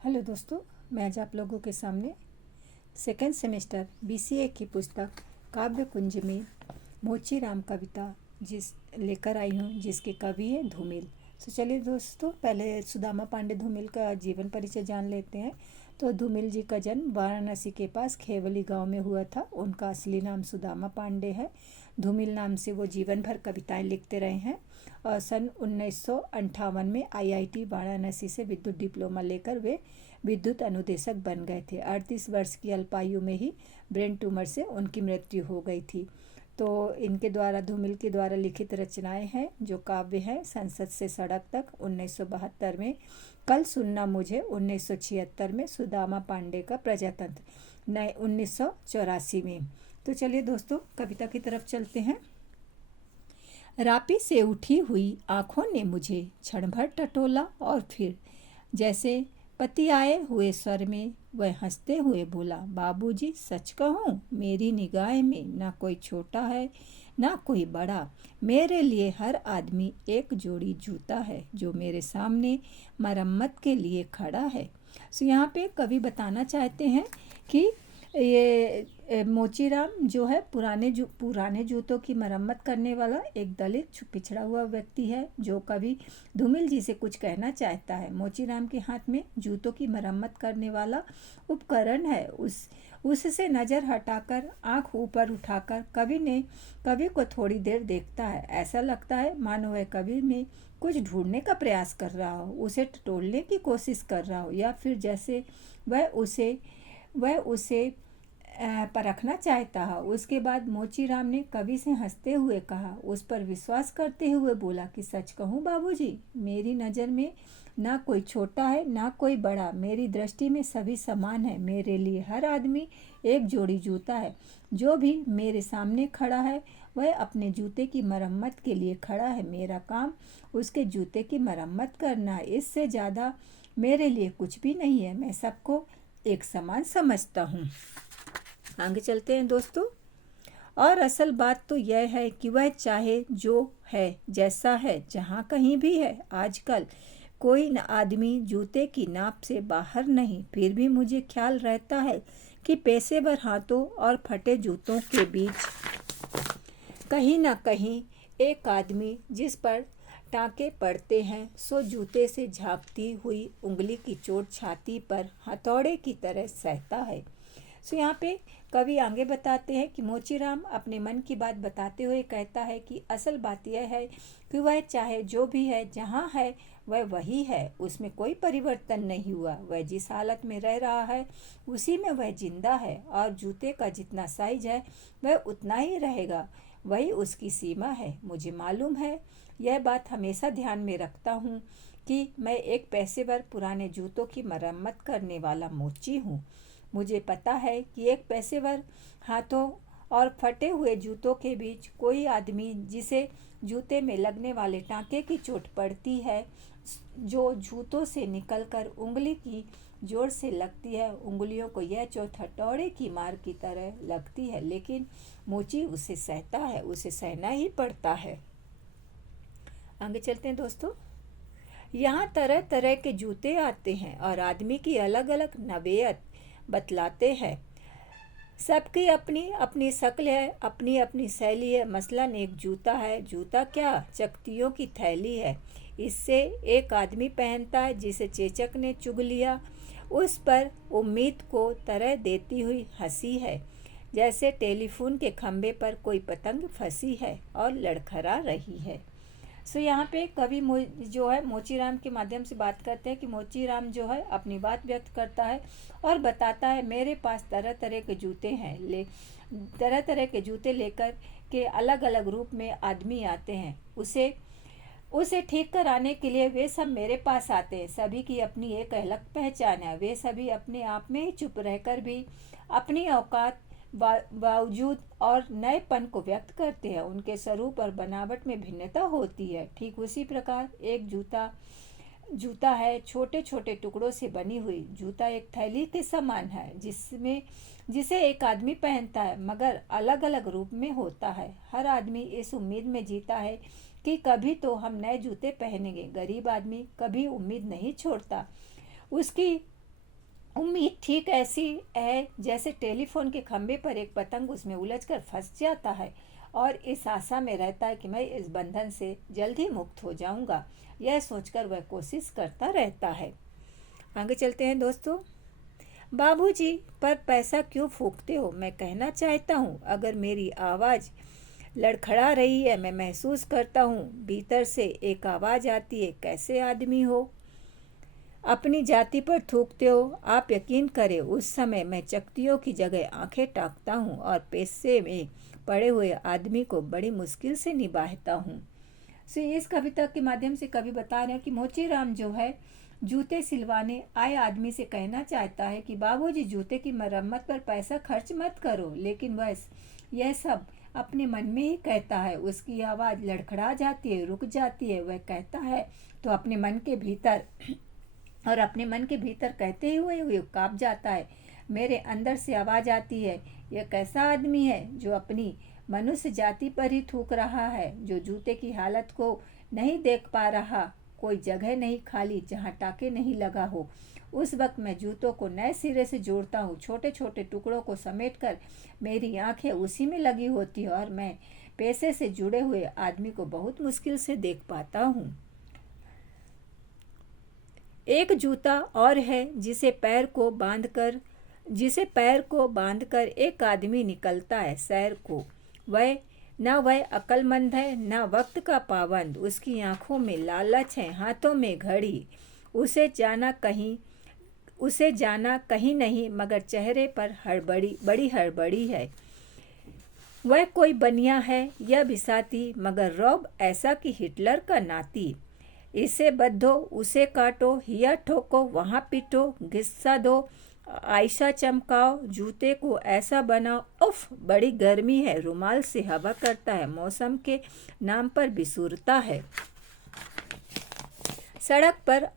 Hello दोस्तों, मैं आज आप लोगों के सामने सेकेंड सेमेस्टर बीसीए की पुस्तक काव्य कुंज में मोची राम कविता जिस लेकर आई हूँ, जिसके कवि हैं धूमिल। तो चलिए दोस्तों, पहले सुदामा पांडे धूमिल का जीवन परिचय जान लेते हैं। तो धूमिल जी का जन्म वाराणसी के पास खेवली गांव में हुआ था। उनका असली नाम सुदामा पांडे है। धूमिल नाम से वो जीवन भर कविताएं लिखते रहे हैं और सन 1958 में आईआईटी वाराणसी से विद्युत डिप्लोमा लेकर वे विद्युत अनुदेशक बन गए थे। 38 वर्ष की अल्पायु में ही ब्रेन ट्यूमर से उनकी मृत्यु हो गई थी। तो इनके द्वारा धूमिल के द्वारा लिखित रचनाएं हैं जो काव्य है संसद से सड़क तक 1972 में, कल सुनना मुझे 1976 में, सुदामा पांडे का प्रजातंत्र नए 1984 में। तो चलिए दोस्तों, कविता की तरफ चलते हैं। रापी से उठी हुई आंखों ने मुझे क्षण भर टटोला और फिर जैसे पति आए हुए स्वर में वह हंसते हुए बोला, बाबूजी सच कहूँ मेरी निगाह में ना कोई छोटा है ना कोई बड़ा, मेरे लिए हर आदमी एक जोड़ी जूता है जो मेरे सामने मरम्मत के लिए खड़ा है। सो यहाँ पे कवि बताना चाहते हैं कि ये मोचीराम जो है पुराने जूतों की मरम्मत करने वाला एक दलित पिछड़ा हुआ व्यक्ति है, जो कवि धूमिल जी से कुछ कहना चाहता है। मोचीराम के हाथ में जूतों की मरम्मत करने वाला उपकरण है। उससे नज़र हटाकर आंख ऊपर उठाकर कवि को थोड़ी देर देखता है। ऐसा लगता है मानो वह कवि में कुछ ढूंढने का प्रयास कर रहा हो, उसे टटोलने की कोशिश कर रहा हो, या फिर जैसे वह उसे परखना चाहता है। उसके बाद मोचीराम ने कवि से हंसते हुए कहा, उस पर विश्वास करते हुए बोला कि सच कहूँ बाबूजी, मेरी नज़र में ना कोई छोटा है ना कोई बड़ा, मेरी दृष्टि में सभी समान है। मेरे लिए हर आदमी एक जोड़ी जूता है। जो भी मेरे सामने खड़ा है वह अपने जूते की मरम्मत के लिए खड़ा है। मेरा काम उसके जूते की मरम्मत करना है। इससे ज़्यादा मेरे लिए कुछ भी नहीं है। मैं सबको एक समान समझता हूँ। आगे चलते हैं दोस्तों। और असल बात तो यह है कि वह चाहे जो है जैसा है जहाँ कहीं भी है, आजकल कोई आदमी जूते की नाप से बाहर नहीं। फिर भी मुझे ख्याल रहता है कि पेशेवर हाथों और फटे जूतों के बीच कहीं ना कहीं एक आदमी जिस पर टाँके पड़ते हैं, सो जूते से झाँकती हुई उंगली की चोट छाती पर हथौड़े की तरह सहता है। सो यहाँ पे कवि आगे बताते हैं कि मोचीराम अपने मन की बात बताते हुए कहता है कि असल बात यह है कि वह चाहे जो भी है जहाँ है वह वही है, उसमें कोई परिवर्तन नहीं हुआ। वह जिस हालत में रह रहा है उसी में वह जिंदा है, और जूते का जितना साइज है वह उतना ही रहेगा, वही उसकी सीमा है। मुझे मालूम है, यह बात हमेशा ध्यान में रखता हूँ कि मैं एक पेशेवर पुराने जूतों की मरम्मत करने वाला मोची हूँ। मुझे पता है कि एक पेशेवर हाथों और फटे हुए जूतों के बीच कोई आदमी जिसे जूते में लगने वाले टाँके की चोट पड़ती है, जो जूतों से निकलकर उंगली की जोर से लगती है, उंगलियों को यह चोट हथौड़े की मार की तरह लगती है, लेकिन मोची उसे सहता है, उसे सहना ही पड़ता है। आगे चलते हैं दोस्तों। यहाँ तरह तरह के जूते आते हैं और आदमी की अलग अलग नवेयत बतलाते हैं। सबकी अपनी अपनी शक्ल है, अपनी अपनी शैली है। मसलन एक जूता है, जूता क्या, चकतियों की थैली है। इससे एक आदमी पहनता है जिसे चेचक ने चुग लिया। उस पर उम्मीद को तरह देती हुई हंसी है, जैसे टेलीफोन के खंभे पर कोई पतंग फंसी है और लड़खड़ा रही है। सो यहाँ पे कवि जो है मोचीराम के माध्यम से बात करते हैं कि मोचीराम जो है अपनी बात व्यक्त करता है और बताता है, मेरे पास तरह तरह के जूते हैं, तरह तरह के जूते लेकर के अलग अलग रूप में आदमी आते हैं। उसे ठीक कराने के लिए वे सब मेरे पास आते हैं। सभी की अपनी एक अलग पहचान है। वे सभी अपने आप में ही चुप रहकर भी अपनी औकात बावजूद और नएपन को व्यक्त करते हैं। उनके स्वरूप और बनावट में भिन्नता होती है। ठीक उसी प्रकार एक जूता है छोटे छोटे टुकड़ों से बनी हुई। जूता एक थैली के समान है जिसे एक आदमी पहनता है, मगर अलग अलग रूप में होता है। हर आदमी इस उम्मीद में जीता है कि कभी तो हम नए जूते पहनेंगे। गरीब आदमी कभी उम्मीद नहीं छोड़ता। उसकी उम्मीद ठीक ऐसी है जैसे टेलीफोन के खंभे पर एक पतंग उसमें उलझकर फंस जाता है और इस आशा में रहता है कि मैं इस बंधन से जल्द ही मुक्त हो जाऊंगा। यह सोचकर वह कोशिश करता रहता है। आगे चलते हैं दोस्तों। बाबूजी, पर पैसा क्यों फूंकते हो? मैं कहना चाहता हूँ। अगर मेरी आवाज़ लड़खड़ा रही है, मैं महसूस करता हूँ भीतर से एक आवाज़ आती है, कैसे आदमी हो, अपनी जाति पर थूकते हो। आप यकीन करें, उस समय मैं चकतियों की जगह आंखें ताकता हूँ और पैसे में पड़े हुए आदमी को बड़ी मुश्किल से निभाता हूँ। इस कविता के माध्यम से कवि बता रहे हैं कि मोचीराम जो है जूते सिलवाने आए आदमी से कहना चाहता है कि बाबूजी, जूते की मरम्मत पर पैसा खर्च मत करो। लेकिन वह यह सब अपने मन में ही कहता है। उसकी आवाज़ लड़खड़ा जाती है, रुक जाती है। वह कहता है तो अपने मन के भीतर कहते हुए काँप जाता है। मेरे अंदर से आवाज़ आती है, यह कैसा आदमी है जो अपनी मनुष्य जाति पर ही थूक रहा है, जो जूते की हालत को नहीं देख पा रहा। कोई जगह नहीं खाली जहाँ टाके नहीं लगा हो। उस वक्त मैं जूतों को नए सिरे से जोड़ता हूँ। छोटे छोटे टुकड़ों को समेटकर मेरी आंखें उसी में लगी होती है और मैं पैसे से जुड़े हुए आदमी को बहुत मुश्किल से देख पाता हूँ। एक जूता और है जिसे पैर को बांधकर एक आदमी निकलता है सैर को। वह अक्लमंद है, न वक्त का पाबंद। उसकी आंखों में लालच है, हाथों में घड़ी। उसे जाना कहीं नहीं, मगर चेहरे पर बड़ी हड़बड़ी है। वह कोई बनिया है या बिसाती, मगर रौब ऐसा कि हिटलर का नाती। इसे बद्धो, उसे काटो, हिया ठोको, वहाँ पीटो, घिस्सा दो, आयशा चमकाओ, जूते को ऐसा बनाओ। उफ, बड़ी गर्मी है। रुमाल से हवा करता है, मौसम के नाम पर बिसूरता है। सड़क पर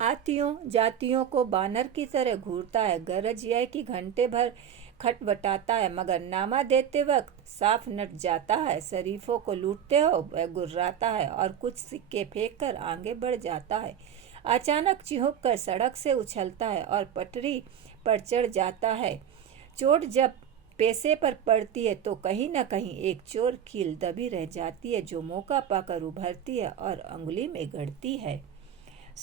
आतियों जातियों को बानर की तरह घूरता है। गरज यह कि घंटे भर खटवटाता है, मगर नामा देते वक्त साफ नट जाता है। शरीफों को लूटते हो, वह गुर्राता है और कुछ सिक्के फेंक कर आगे बढ़ जाता है। अचानक चिहुक कर सड़क से उछलता है और पटरी पर चढ़ जाता है। चोट जब पैसे पर पड़ती है तो कहीं न कहीं एक चोर कील दबी रह जाती है, जो मौका पाकर उभरती है और अंगुली में गड़ती है।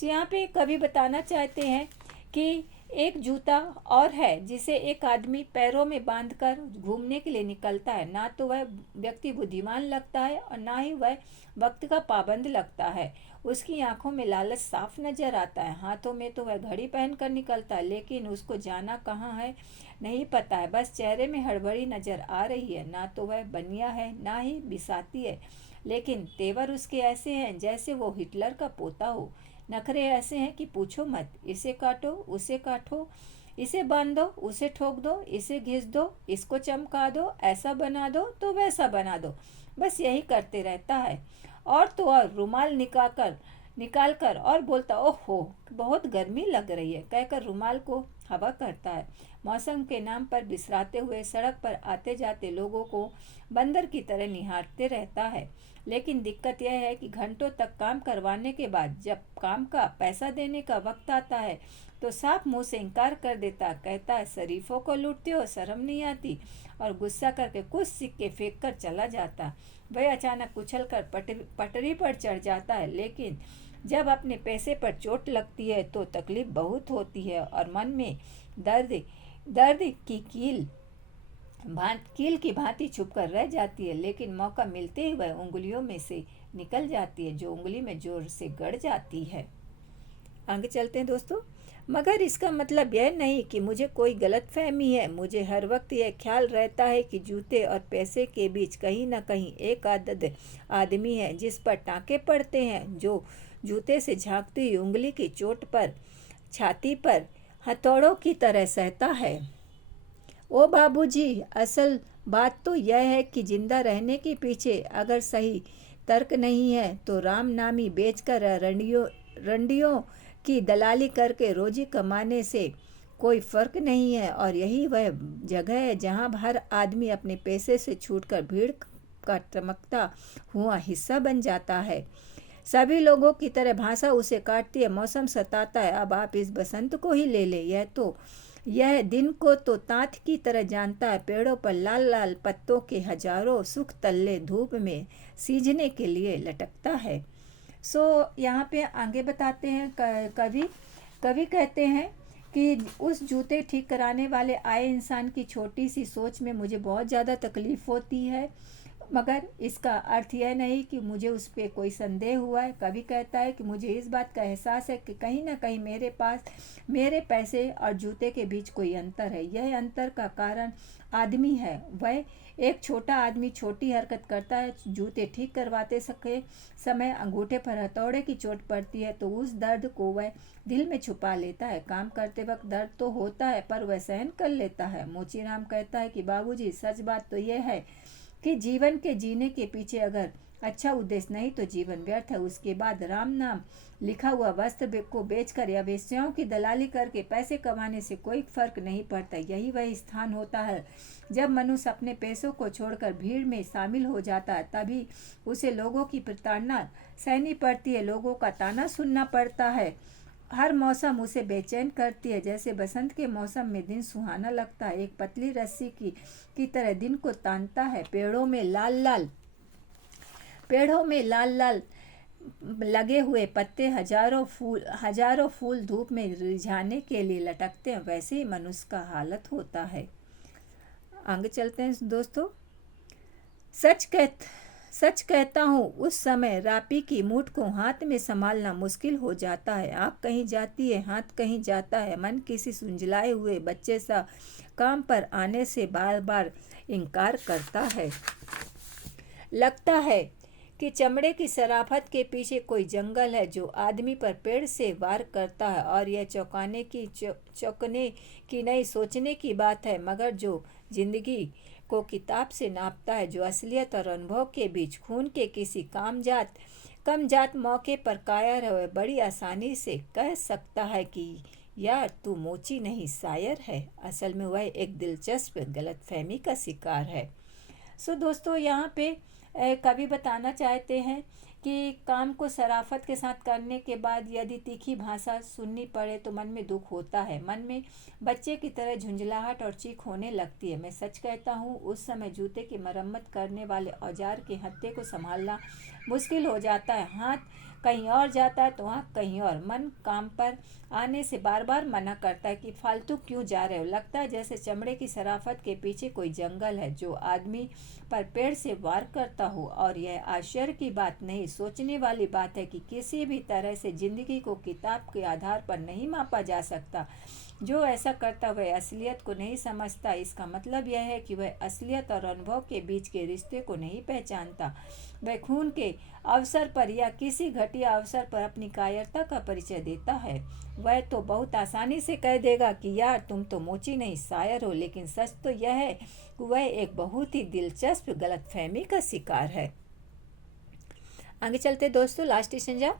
यहाँ पे कवि बताना चाहते हैं कि एक जूता और है जिसे एक आदमी पैरों में बांधकर घूमने के लिए निकलता है। ना तो वह व्यक्ति बुद्धिमान लगता है और ना ही वह वक्त का पाबंद लगता है। उसकी आंखों में लालच साफ नजर आता है। हाथों में तो वह घड़ी पहनकर निकलता है, लेकिन उसको जाना कहाँ है नहीं पता है। बस चेहरे में हड़बड़ी नजर आ रही है। ना तो वह बनिया है, ना ही बिसाती है, लेकिन तेवर उसके ऐसे हैं जैसे वो हिटलर का पोता हो। नखरे ऐसे हैं कि पूछो मत। इसे काटो, उसे काटो, इसे बांध दो, उसे ठोक दो, इसे घिस दो, इसको चमका दो, ऐसा बना दो तो वैसा बना दो। बस यही करते रहता है। और तो और रुमाल निकाल कर और बोलता, ओहो बहुत गर्मी लग रही है, कहकर रुमाल को हवा करता है। मौसम के नाम पर बिसराते हुए सड़क पर आते जाते लोगों को बंदर की तरह निहारते रहता है। लेकिन दिक्कत यह है कि घंटों तक काम करवाने के बाद जब काम का पैसा देने का वक्त आता है तो साफ मुंह से इनकार कर देता। कहता है, शरीफों को लूटते हो, शर्म नहीं आती, और गुस्सा करके कुछ सिक्के फेंक कर चला जाता। वह अचानक उछल कर पटरी पर चढ़ जाता है, लेकिन जब अपने पैसे पर चोट लगती है तो तकलीफ बहुत होती है और मन में दर्द की कील की भांति छुपकर रह जाती है। लेकिन मौका मिलते ही वह उंगलियों में से निकल जाती है, जो उंगली में जोर से गड़ जाती है। आगे चलते हैं दोस्तों। मगर इसका मतलब यह नहीं कि मुझे कोई गलतफहमी है। मुझे हर वक्त यह ख्याल रहता है कि जूते और पैसे के बीच कहीं न कहीं एक आदमी है जिस पर टाँके पड़ते हैं, जो जूते से झांकती हुई उंगली की चोट पर छाती पर हथौड़ों की तरह सहता है। ओ बाबूजी, असल बात तो यह है कि जिंदा रहने के पीछे अगर सही तर्क नहीं है तो राम नामी बेचकर रंडियों की दलाली करके रोजी कमाने से कोई फर्क नहीं है। और यही वह जगह है जहां हर आदमी अपने पैसे से छूटकर भीड़ का चमकता हुआ हिस्सा बन जाता है। सभी लोगों की तरह भाषा उसे काटती है। मौसम सताता है, अब आप इस बसंत को ही ले ले। यह दिन को तो तांत की तरह जानता है। पेड़ों पर लाल लाल पत्तों के हजारों सुख तल्ले धूप में सींचने के लिए लटकता है। यहाँ पे आगे बताते हैं कवि कवि कहते हैं कि उस जूते ठीक कराने वाले आए इंसान की छोटी सी सोच में मुझे बहुत ज़्यादा तकलीफ़ होती है, मगर इसका अर्थ यह नहीं कि मुझे उस पर कोई संदेह हुआ है। कवि कहता है कि मुझे इस बात का एहसास है कि कहीं ना कहीं मेरे पैसे और जूते के बीच कोई अंतर है। यह अंतर का कारण आदमी है। वह एक छोटा आदमी छोटी हरकत करता है, जूते ठीक करवाते समय अंगूठे पर हथौड़े की चोट पड़ती है तो उस दर्द को वह दिल में छुपा लेता है। काम करते वक्त दर्द तो होता है पर वह सहन कर लेता है। मोचीराम कहता है कि बाबूजी, सच बात तो यह है कि जीवन के जीने के पीछे अगर अच्छा उद्देश्य नहीं तो जीवन व्यर्थ है। उसके बाद राम नाम लिखा हुआ वस्त्र को बेचकर या वेश्याओं की दलाली करके पैसे कमाने से कोई फर्क नहीं पड़ता। यही वही स्थान होता है जब मनुष्य अपने पैसों को छोड़कर भीड़ में शामिल हो जाता है। तभी उसे लोगों की प्रताड़ना सहनी पड़ती है, लोगों का ताना सुनना पड़ता है। हर मौसम उसे बेचैन करती है। जैसे बसंत के मौसम में दिन सुहाना लगता है, एक पतली रस्सी की तरह दिन को तानता है। पेड़ों में लाल लाल लगे हुए पत्ते हजारों फूल धूप में रिझाने के लिए लटकते हैं, वैसे ही मनुष्य का हालत होता है। आगे चलते हैं दोस्तों। सच कहता हूँ, उस समय रापी की मूठ को हाथ में संभालना मुश्किल हो जाता है। आँख कहीं जाती है, हाथ कहीं जाता है, मन किसी सुंझलाए हुए बच्चे सा काम पर आने से बार बार इनकार करता है। लगता है कि चमड़े की शराफत के पीछे कोई जंगल है जो आदमी पर पेड़ से वार करता है। और यह चौंकने की नहीं, सोचने की बात है। मगर जो जिंदगी को किताब से नापता है, जो असलियत और अनुभव के बीच खून के किसी कम जात मौके पर कायर है, वह बड़ी आसानी से कह सकता है कि यार तू मोची नहीं शायर है। असल में वह एक दिलचस्प गलतफहमी का शिकार है। दोस्तों, यहाँ पे कवि बताना चाहते हैं कि काम को शराफत के साथ करने के बाद यदि तीखी भाषा सुननी पड़े तो मन में दुख होता है। मन में बच्चे की तरह झुंझलाहट और चीख होने लगती है। मैं सच कहता हूँ, उस समय जूते की मरम्मत करने वाले औजार के हत्थे को संभालना मुश्किल हो जाता है। हाथ कहीं और जाता है तो आँख कहीं और। मन काम पर आने से बार बार मना करता है कि फालतू क्यों जा रहे हो। लगता है जैसे चमड़े की शराफत के पीछे कोई जंगल है जो आदमी पर पेड़ से वार करता हो। और यह आश्चर्य की बात नहीं, सोचने वाली बात है कि किसी भी तरह से जिंदगी को किताब के आधार पर नहीं मापा जा सकता। जो ऐसा करता वह असलियत को नहीं समझता। इसका मतलब यह है कि वह असलियत और अनुभव के बीच के रिश्ते को नहीं पहचानता। वह खून के अवसर पर या किसी घटिया अवसर पर अपनी कायरता का परिचय देता है। वह तो बहुत आसानी से कह देगा कि यार तुम तो मोची नहीं शायर हो, लेकिन सच तो यह है कि वह एक बहुत ही दिलचस्प गलतफहमी का शिकार है। आगे चलते दोस्तों, लास्ट स्टेंजा।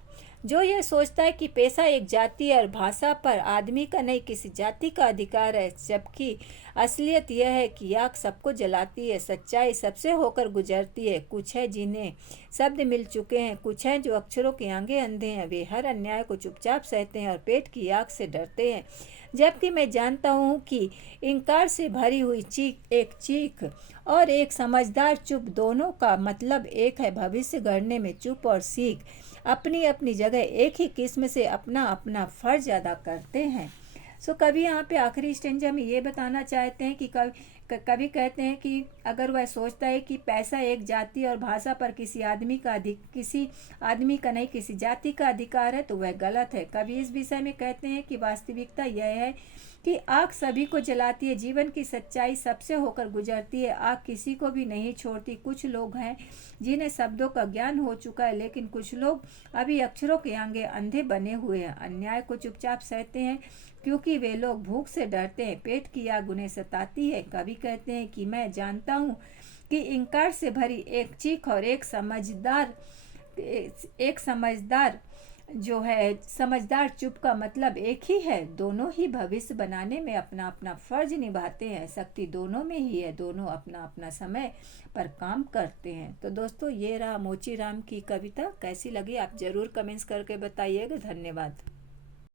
जो यह सोचता है कि पेशा एक जाति और भाषा पर आदमी का नहीं किसी जाति का अधिकार है, जबकि असलियत यह है कि आग सबको जलाती है, सच्चाई सबसे होकर गुजरती है। कुछ है जिन्हें शब्द मिल चुके हैं, कुछ हैं जो अक्षरों के आगे अंधे हैं। वे हर अन्याय को चुपचाप सहते हैं और पेट की आग से डरते हैं। जबकि मैं जानता हूँ कि इनकार से भरी हुई चीख और एक समझदार चुप, दोनों का मतलब एक है। भविष्य गढ़ने में चुप और सीख अपनी अपनी जगह एक ही किस्म से अपना अपना फर्ज अदा करते हैं। कवि यहाँ पे आखिरी स्टेंजा में ये बताना चाहते हैं कि कवि कहते हैं कि अगर वह सोचता है कि पैसा एक जाति और भाषा पर किसी आदमी का नहीं किसी जाति का अधिकार है तो वह गलत है। कवि इस विषय में कहते हैं कि वास्तविकता यह है कि आग सभी को जलाती है, जीवन की सच्चाई सबसे होकर गुजरती है। आग किसी को भी नहीं छोड़ती। कुछ लोग हैं जिन्हें शब्दों का ज्ञान हो चुका है, लेकिन कुछ लोग अभी अक्षरों के आगे अंधे बने हुए हैं। अन्याय को चुपचाप सहते हैं क्योंकि वे लोग भूख से डरते हैं। पेट की आग उन्हें सताती है। कवि कहते हैं कि मैं जानता हूँ कि इंकार से भरी एक चीख और एक समझदार जो है समझदार चुप का मतलब एक ही है, दोनों ही भविष्य बनाने में अपना अपना फर्ज निभाते हैं, शक्ति दोनों में ही है, दोनों अपना अपना समय पर काम करते हैं। तो दोस्तों ये रहा मोची राम की कविता, कैसी लगी आप ज़रूर कमेंट्स करके बताइएगा। धन्यवाद।